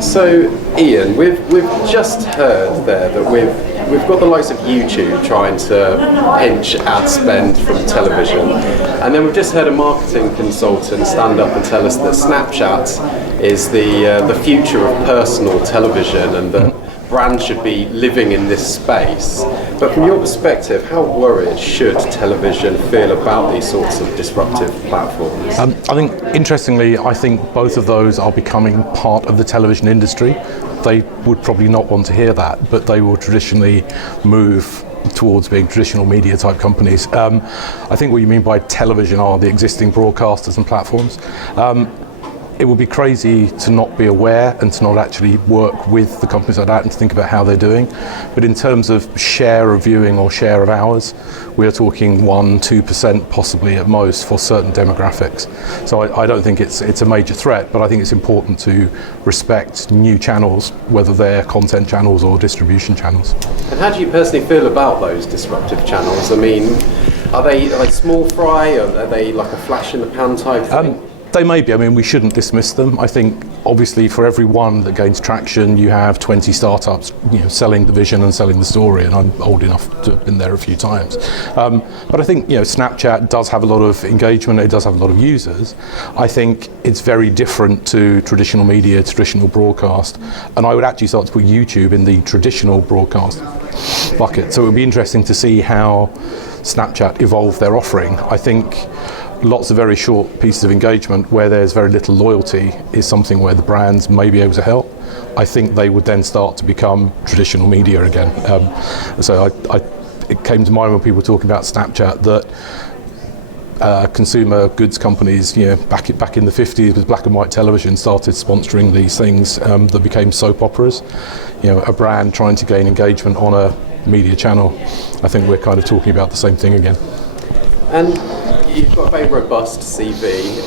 So, Ian, we've just heard there that we've got the likes of YouTube trying to pinch ad spend from television, and then we've just heard a marketing consultant stand up and tell us that Snapchat is the future of personal television, and that brands should be living in this space. But from your perspective, how worried should television feel about these sorts of disruptive platforms? I think, interestingly, I think both of those are becoming part of the television industry. They would probably not want to hear that, but they will traditionally move towards being traditional media type companies. I think what you mean by television are the existing broadcasters and platforms. It would be crazy to not be aware and to not actually work with the companies like that and to think about how they're doing. But in terms of share of viewing or share of hours, we are talking 1-2% possibly at most for certain demographics. So I don't think it's a major threat, but I think it's important to respect new channels, whether they're content channels or distribution channels. And how do you personally feel about those disruptive channels? I mean, are they like small fry, or are they like a flash in the pan type thing? They may be. I mean, we shouldn't dismiss them. I think, obviously, for every one that gains traction, you have 20 startups, selling the vision and selling the story. And I'm old enough to have been there a few times. But I think, Snapchat does have a lot of engagement. It does have a lot of users. I think it's very different to traditional media, traditional broadcast. And I would actually start to put YouTube in the traditional broadcast bucket. So it would be interesting to see how Snapchat evolve their offering. I think lots of very short pieces of engagement where there's very little loyalty is something where the brands may be able to help. I think they would then start to become traditional media again. It came to mind when people were talking about Snapchat that consumer goods companies, back in the 50s with black and white television, started sponsoring these things that became soap operas. A brand trying to gain engagement on a media channel. I think we're kind of talking about the same thing again. And you've got a very robust CV.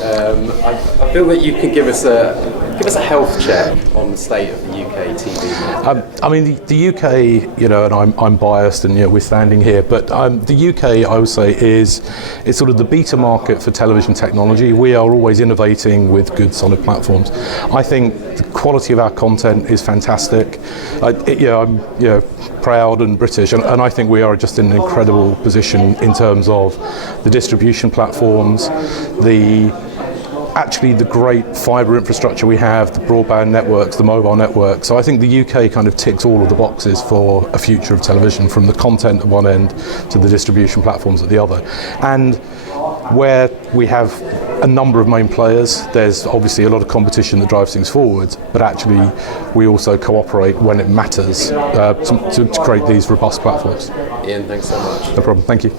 I feel that you can give us a health check on the state of the UK TV market. I mean, the UK, and I'm biased, and we're standing here, but the UK, I would say, is sort of the beta market for television technology. We are always innovating with good, solid platforms. I think the quality of our content is fantastic. I'm proud and British, and I think we are just in an incredible position in terms of the distribution platforms, the great fibre infrastructure we have, the broadband networks, the mobile networks. So I think the UK kind of ticks all of the boxes for a future of television, from the content at one end to the distribution platforms at the other. And where we have a number of main players, there's obviously a lot of competition that drives things forward, but actually we also cooperate when it matters to create these robust platforms. Ian, thanks so much. No problem, thank you.